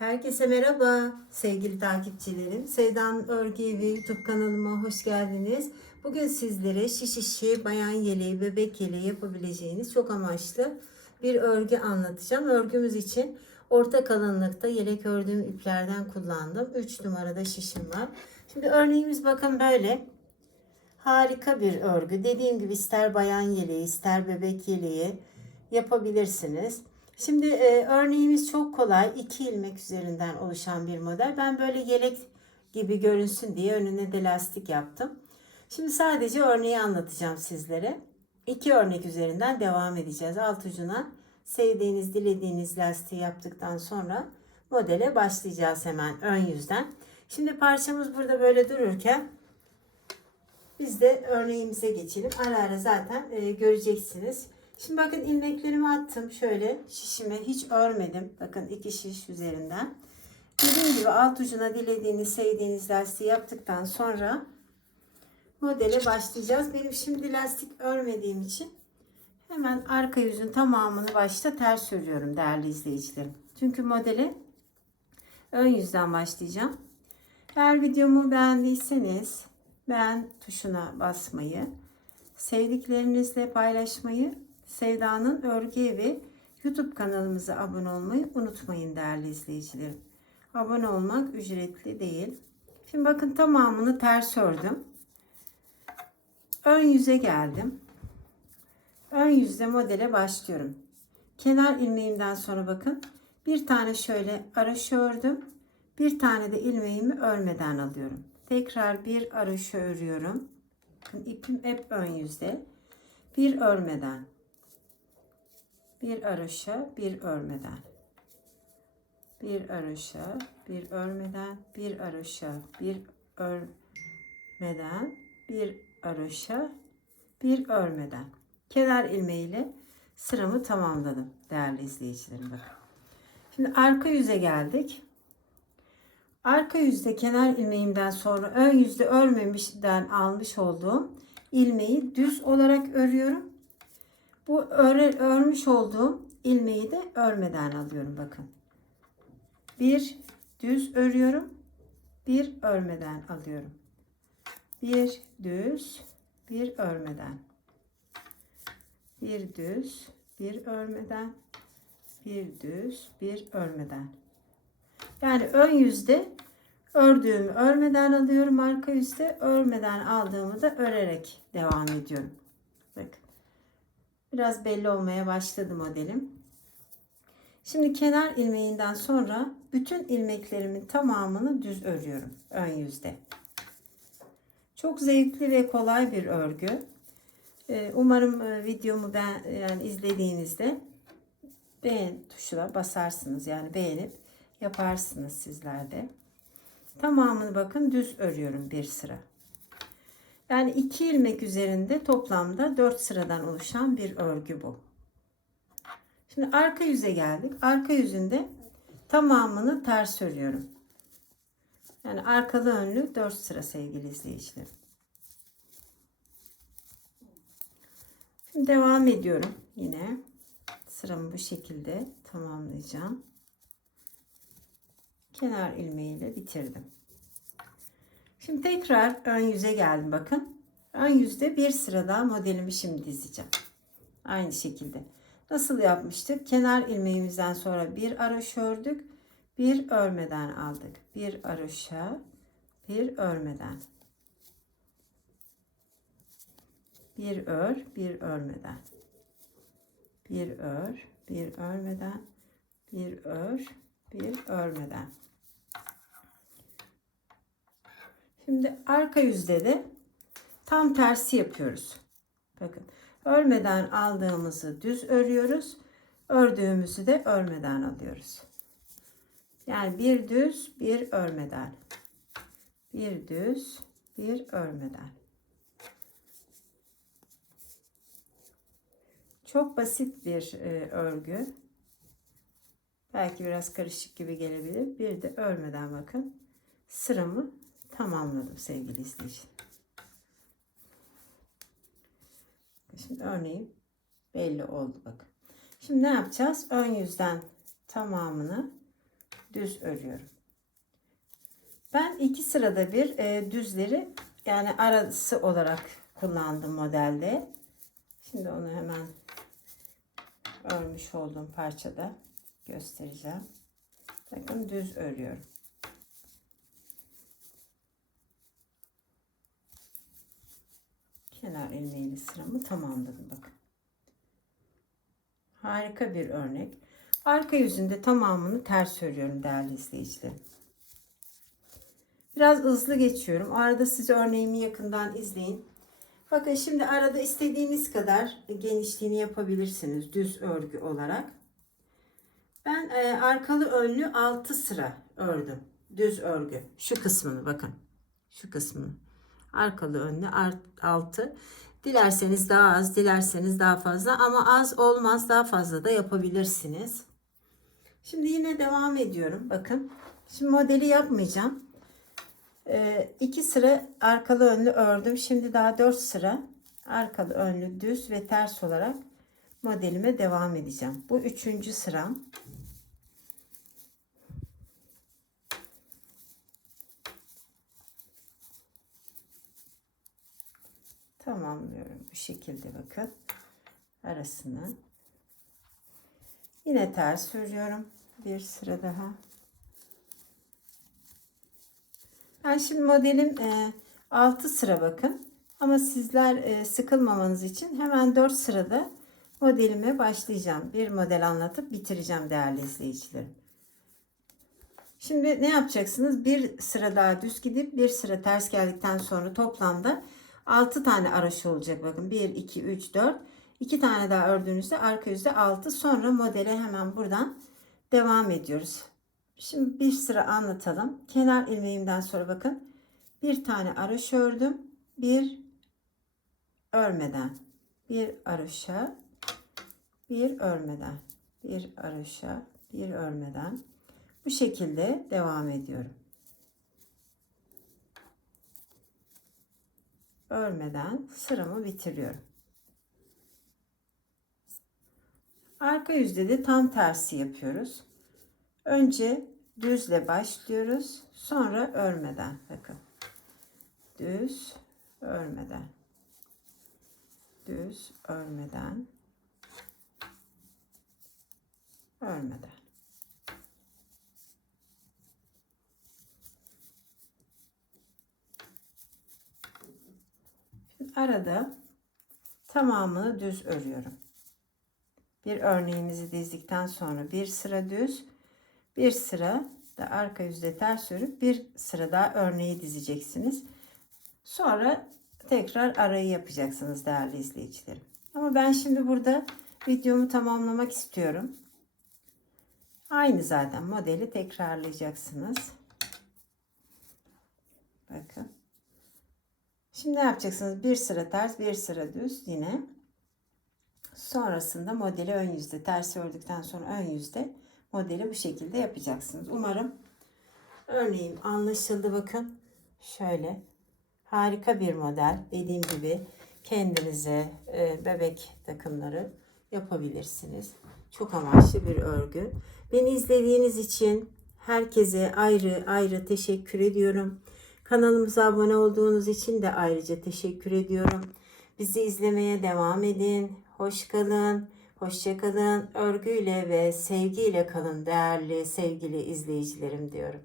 Herkese merhaba sevgili takipçilerim. Sevdan Örgü Evi YouTube kanalıma hoş geldiniz. Bugün sizlere şiş işi, bayan yeleği, bebek yeleği yapabileceğiniz çok amaçlı bir örgü anlatacağım. Örgümüz için orta kalınlıkta yelek ördüğüm iplerden kullandım. 3 numarada şişim var. Şimdi örneğimiz bakın böyle. Harika bir örgü. Dediğim gibi ister bayan yeleği, ister bebek yeleği yapabilirsiniz. Şimdi e, örneğimiz çok kolay. İki ilmek üzerinden oluşan bir model. Ben böyle yelek gibi görünsün diye önüne de lastik yaptım. Şimdi sadece örneği anlatacağım sizlere. İki örnek üzerinden devam edeceğiz. Alt ucuna sevdiğiniz, dilediğiniz lastiği yaptıktan sonra modele başlayacağız hemen ön yüzden. Şimdi parçamız burada böyle dururken biz de örneğimize geçelim. Ara ara zaten e, göreceksiniz. Şimdi bakın ilmeklerimi attım şöyle şişime hiç örmedim. Bakın iki şiş üzerinden. Dediğim gibi alt ucuna dilediğiniz sevdiğiniz lastiği yaptıktan sonra modele başlayacağız. Benim şimdi lastik örmediğim için hemen arka yüzün tamamını başta ters örüyorum değerli izleyicilerim. Çünkü modele ön yüzden başlayacağım. Eğer videomu beğendiyseniz beğen tuşuna basmayı, sevdiklerinizle paylaşmayı, Sevda'nın Örgü Evi YouTube kanalımıza abone olmayı unutmayın değerli izleyicilerim. Abone olmak ücretli değil. Şimdi bakın tamamını ters ördüm. Ön yüze geldim. Ön yüzde modele başlıyorum. Kenar ilmeğimden sonra bakın bir tane şöyle araşı ördüm. Bir tane de ilmeğimi örmeden alıyorum. Tekrar bir araşı örüyorum. Bakın ipim hep ön yüzde. Bir örmeden. Bir araşa, bir örmeden. Bir araşa, bir örmeden, bir araşa, bir örmeden, bir araşa, bir örmeden. Kenar ilmeğiyle sıramı tamamladım değerli izleyicilerim. Bakın. Şimdi arka yüze geldik. Arka yüzde kenar ilmeğimden sonra ön yüzde örmemişten almış olduğum ilmeği düz olarak örüyorum. Bu öre, örmüş olduğum ilmeği de örmeden alıyorum bakın. Bir düz örüyorum. Bir örmeden alıyorum. Bir düz, bir örmeden. Bir düz, bir örmeden. Bir düz, bir örmeden. Yani ön yüzde ördüğümü örmeden alıyorum. Arka yüzde örmeden aldığımı da örerek devam ediyorum. Bakın. Biraz belli olmaya başladı modelim. Şimdi kenar ilmeğinden sonra bütün ilmeklerimin tamamını düz örüyorum ön yüzde. Çok zevkli ve kolay bir örgü. Ee, umarım e, videomu ben yani izlediğinizde beğen tuşuna basarsınız. Yani beğenip yaparsınız sizler de. Tamamını bakın düz örüyorum bir sıra. Yani iki ilmek üzerinde toplamda 4 sıradan oluşan bir örgü bu. Şimdi arka yüze geldik. Arka yüzünde tamamını ters örüyorum. Yani arkalı önlü 4 sıra sevgili izleyicilerim. Şimdi devam ediyorum yine. Sıramı bu şekilde tamamlayacağım. Kenar ilmeğiyle bitirdim. Şimdi tekrar ön yüze geldim bakın. Ön yüzde bir sıra daha modelimi şimdi dizeceğim. Aynı şekilde. Nasıl yapmıştık? Kenar ilmeğimizden sonra bir araş ördük. Bir örmeden aldık. Bir araşa, bir örmeden. Bir ör, bir örmeden. Bir ör, bir örmeden. Bir ör, bir örmeden. Şimdi arka yüzde de tam tersi yapıyoruz. Bakın örmeden aldığımızı düz örüyoruz. Ördüğümüzü de örmeden alıyoruz. Yani bir düz bir örmeden. Bir düz bir örmeden. Çok basit bir e, örgü. Belki biraz karışık gibi gelebilir. Bir de örmeden bakın. Sıramı tamamladım sevgili izleyiciler. Şimdi örneğin belli oldu bakın. Şimdi ne yapacağız? Ön yüzden tamamını düz örüyorum. Ben iki sırada bir e, düzleri yani arası olarak kullandım modelde. Şimdi onu hemen örmüş olduğum parçada göstereceğim. Bakın düz örüyorum. Kenar ilmeğiyle sıramı tamamladım bakın. Harika bir örnek. Arka yüzünde tamamını ters örüyorum değerli izleyicilerim. Biraz hızlı geçiyorum. Arada siz örneğimi yakından izleyin. Bakın şimdi arada istediğiniz kadar genişliğini yapabilirsiniz düz örgü olarak. Ben e, arkalı önlü 6 sıra ördüm. Düz örgü. Şu kısmını bakın. Şu kısmını. Arkalı önlü 6. Dilerseniz daha az, dilerseniz daha fazla ama az olmaz daha fazla da yapabilirsiniz. Şimdi yine devam ediyorum. Bakın. Şimdi modeli yapmayacağım. Ee, iki sıra arkalı önlü ördüm. Şimdi daha dört sıra arkalı önlü düz ve ters olarak modelime devam edeceğim. Bu üçüncü sıram. Tamamlıyorum. Bu şekilde bakın. Arasını. Yine ters örüyorum. Bir sıra daha. Ben şimdi modelim e, 6 sıra bakın. Ama sizler e, sıkılmamanız için hemen 4 sırada modelime başlayacağım. Bir model anlatıp bitireceğim değerli izleyicilerim. Şimdi ne yapacaksınız? Bir sıra daha düz gidip bir sıra ters geldikten sonra toplamda 6 tane araş olacak. Bakın 1, 2, 3, 4. 2 tane daha ördüğünüzde arka yüzde 6. Sonra modele hemen buradan devam ediyoruz. Şimdi bir sıra anlatalım. Kenar ilmeğimden sonra bakın. Bir tane araş ördüm. Bir örmeden. Bir araşa. Bir örmeden. Bir araşa. Bir örmeden. Bu şekilde devam ediyorum. Örmeden sıramı bitiriyorum. Arka yüzde de tam tersi yapıyoruz. Önce düzle başlıyoruz. Sonra örmeden. Bakın. Düz, örmeden. Düz, örmeden. Örmeden. Şimdi arada tamamını düz örüyorum. Bir örneğimizi dizdikten sonra bir sıra düz, bir sıra da arka yüzde ters örüp bir sıra daha örneği dizeceksiniz. Sonra tekrar arayı yapacaksınız değerli izleyicilerim. Ama ben şimdi burada videomu tamamlamak istiyorum. Aynı zaten modeli tekrarlayacaksınız. Bakın. Şimdi ne yapacaksınız? Bir sıra ters, bir sıra düz yine. Sonrasında modeli ön yüzde ters ördükten sonra ön yüzde modeli bu şekilde yapacaksınız. Umarım örneğim anlaşıldı. Bakın şöyle harika bir model. Dediğim gibi kendinize e, bebek takımları yapabilirsiniz. Çok amaçlı bir örgü. Beni izlediğiniz için herkese ayrı ayrı teşekkür ediyorum. Kanalımıza abone olduğunuz için de ayrıca teşekkür ediyorum. Bizi izlemeye devam edin. Hoş kalın. Hoşça kalın. Örgüyle ve sevgiyle kalın değerli sevgili izleyicilerim diyorum.